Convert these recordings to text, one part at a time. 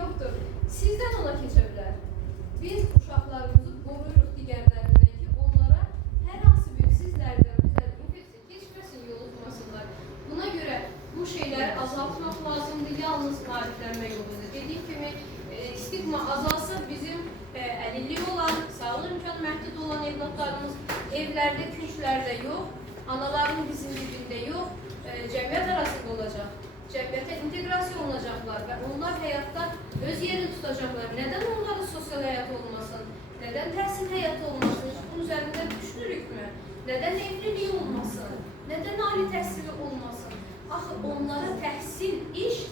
yoxdur. Sizdən ona keçə bilər. Biz uşaqlarımızı qoruyuruq digərlərindən ki, onlara hər hansı bir sizlərdən bizlər infeksiya keçməsin, yoluxmasınlar. Buna görə bu şeyləri azaltmaq lazımdır, yalnız maariflənmə yoludur. Dediyim kimi, stigma azalsa bizim əlilliyi olan, sağlıq imkanı məhdud olan evlatlarımız evlərdə, küçlərdə yox, anaların bizim dibində yox, cəmiyyət arasında olacaq. Cəmiyyətə inteqrasiya olacaqlar və onlar həyatda öz yerini tutacaqlar. Nədən onların sosial həyatı olmasın? Nədən təhsil həyatı olmasın? Heç bunun üzərində düşünürükmü? Nədən evliliyi olmasın? Nədən ali təhsili olmasın? Axı onlara təhsil, iş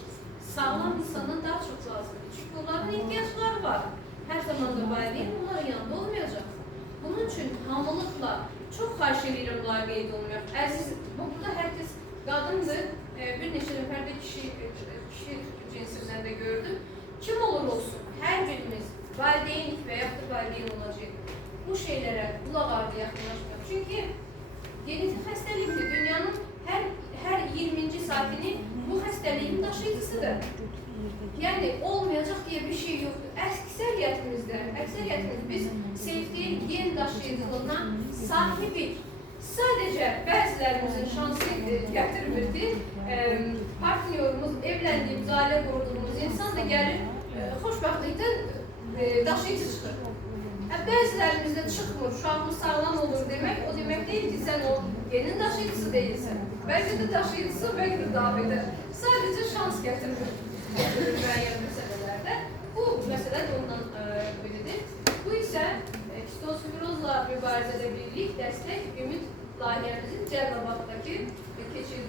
sağlam insandan daha çox lazımdır. Çünki onların ehtiyacları var. Hər zaman da valideyn onların yanında olmayacaq. Bunun üçün hamılıqla çox xahiş edirəm mülaqiyə olmuyor. Əziz, burada hər kəs qadındır. Bir neçə nəfərdə kişi cinsindən də gördüm. Kim olur olsun, hər birimiz valideynlik və yaxud da valideyn olacaq. Bu şeylərə qulaq ardı yaxınlaşmıyor. Çünki genetik xəstəlikdir. Dünyanın hər 20-ci sakini bu xəstəliyin daşıyıcısıdır. Yəni, olmayacaq deyə bir şey yoxdur. Əksəriyyətimiz biz sevdiyi gen daşıyıcılığına sahibik. Sadəcə bəzilərimizin şansı gətirmirdi. Partnyorumuz, evləndiğimiz, ailə qurduğumuz insan da gəlir, xoşbəxtlikdən daşıyıcı çıxır. Bəzilərimizdə çıxmır, uşağımız sağlam olur demək, o demək deyil ki, sən o genin daşıyıcısı deyilsən. Bəlkə də daşıyıcısı, bəlkə də davam edər. Sadəcə şans gətirmir müəyyən məsələlərdə. Bu məsələ də ondan biridir. Bu isə Histosfirozla mübarizədə birlik, dəstək, ümid layihəmizin Cəlilabad'daki keçirdiyi